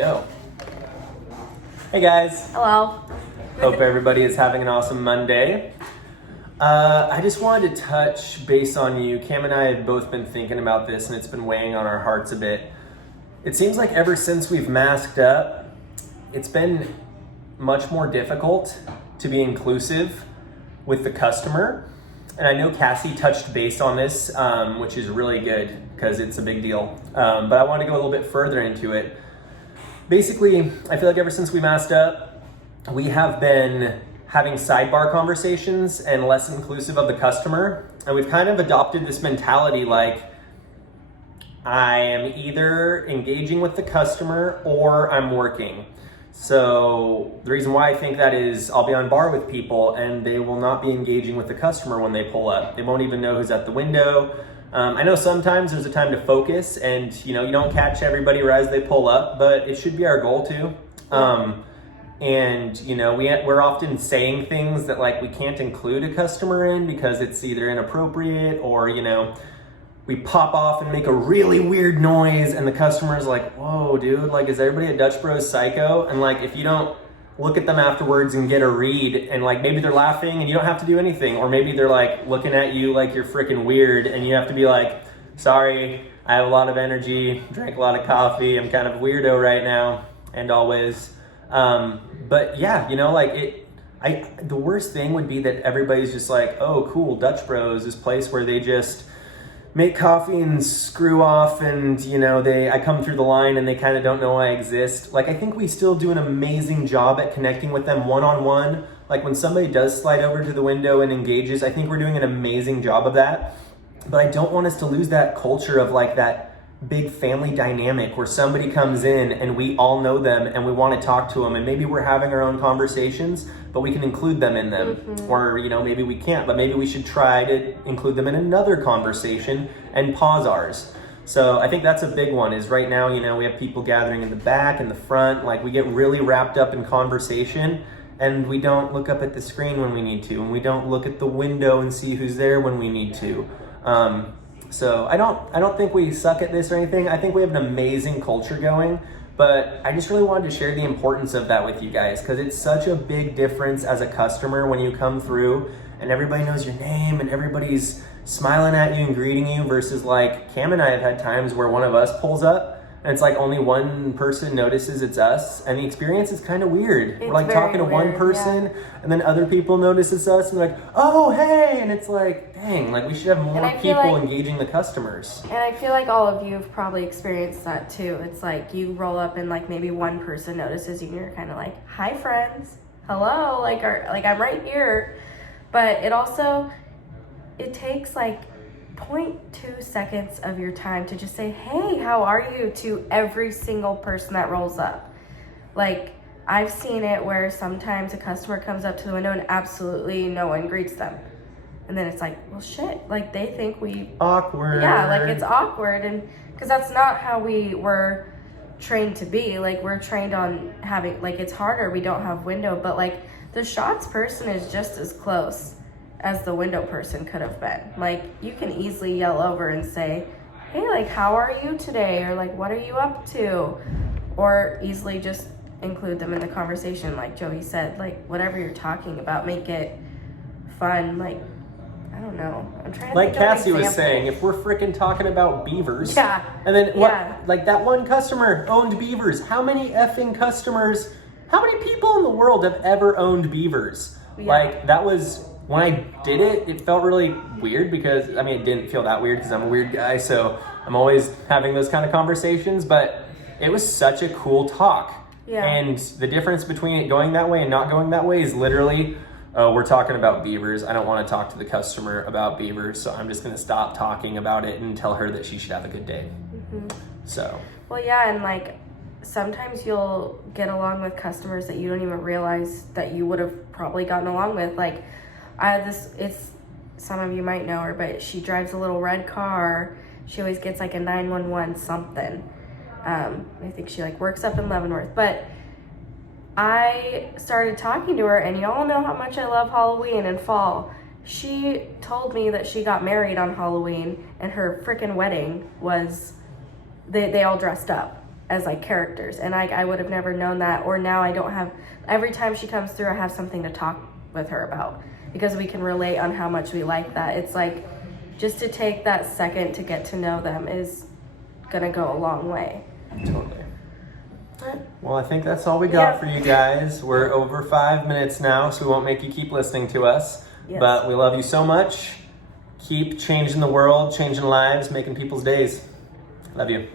Yo. Hey guys. Hello. Hope everybody is having an awesome Monday. I just wanted to touch base on you. Cam and I have both been thinking about this and it's been weighing on our hearts a bit. It seems like ever since we've masked up, it's been much more difficult to be inclusive with the customer. And I know Cassie touched base on this, which is really good because it's a big deal. But I want to go a little bit further into it. Basically, I feel like ever since we masked up, we have been having sidebar conversations and less inclusive of the customer. And we've kind of adopted this mentality like, I am either engaging with the customer or I'm working. So the reason why I think that is I'll be on bar with people and they will not be engaging with the customer when they pull up. They won't even know who's at the window. I know sometimes there's a time to focus and you don't catch everybody right as they pull up, but it should be our goal too. And we're often saying things that like we can't include a customer in because it's either inappropriate or we pop off and make a really weird noise and the customer's like, whoa dude, like is everybody at Dutch Bros psycho? And like if you don't look at them afterwards and get a read and like maybe they're laughing and you don't have to do anything, or maybe they're like looking at you like you're freaking weird and you have to be like, sorry, I have a lot of energy, drank a lot of coffee, I'm kind of a weirdo right now and always. But yeah, the worst thing would be that everybody's just like, oh cool, Dutch Bros, this place where they just make coffee and screw off and I come through the line and they kind of don't know I exist. Like I think we still do an amazing job at connecting with them one-on-one. Like when somebody does slide over to the window and engages, I think we're doing an amazing job of that. But I don't want us to lose that culture of like that big family dynamic where somebody comes in and we all know them and we want to talk to them and maybe we're having our own conversations, but we can include them in them. Or maybe we can't, but maybe we should try to include them in another conversation and pause ours. So I think that's a big one is right now, we have people gathering in the back and the front, like we get really wrapped up in conversation and we don't look up at the screen when we need to, and we don't look at the window and see who's there when we need to. So I don't think we suck at this or anything. I think we have an amazing culture going, but I just really wanted to share the importance of that with you guys because it's such a big difference as a customer when you come through and everybody knows your name and everybody's smiling at you and greeting you versus like Cam and I have had times where one of us pulls up and it's like only one person notices it's us and the experience is kind of weird. We're like talking to one person and then other people notice it's us and like, oh, hey. And it's like, dang, like we should have more people engaging the customers. And I feel like all of you have probably experienced that too. It's like you roll up and like maybe one person notices you and you're kind of like, hi friends, hello, like I'm right here. But it takes like 0.2 seconds of your time to just say, hey, how are you, to every single person that rolls up. Like I've seen it where sometimes a customer comes up to the window and absolutely no one greets them. And then it's like, well shit, like they think we awkward. Yeah, like it's awkward, and because that's not how we were trained to be. Like we're trained on having, like it's harder, we don't have window, but like the shots person is just as close as the window person could have been. Like you can easily yell over and say, hey, like how are you today, or like what are you up to, or easily just include them in the conversation. Like Joey said, like whatever you're talking about, make it fun. Like I don't know, I'm trying to like think of Cassie was saying, if we're freaking talking about beavers, yeah, and then like that one customer owned beavers. How many people in the world have ever owned beavers? Like that was, when I did it, it felt really weird because, it didn't feel that weird because I'm a weird guy, so I'm always having those kind of conversations, but it was such a cool talk. Yeah. And the difference between it going that way and not going that way is literally, oh, we're talking about beavers. I don't want to talk to the customer about beavers, so I'm just going to stop talking about it and tell her that she should have a good day. So. Well, yeah, and like sometimes you'll get along with customers that you don't even realize that you would have probably gotten along with. Like some of you might know her, but she drives a little red car. She always gets like a 911 something. I think she like works up in Leavenworth, but I started talking to her, and y'all know how much I love Halloween and fall. She told me that she got married on Halloween and her freaking wedding was, they all dressed up. as like characters, and I would have never known that. Or now I don't have, every time she comes through I have something to talk with her about because we can relate on how much we like that. It's like just to take that second to get to know them is gonna go a long way. Totally. Well, I think that's all we got for you guys. We're over 5 minutes now, so we won't make you keep listening to us. Yes. But we love you so much. Keep changing the world, changing lives, making people's days. Love you.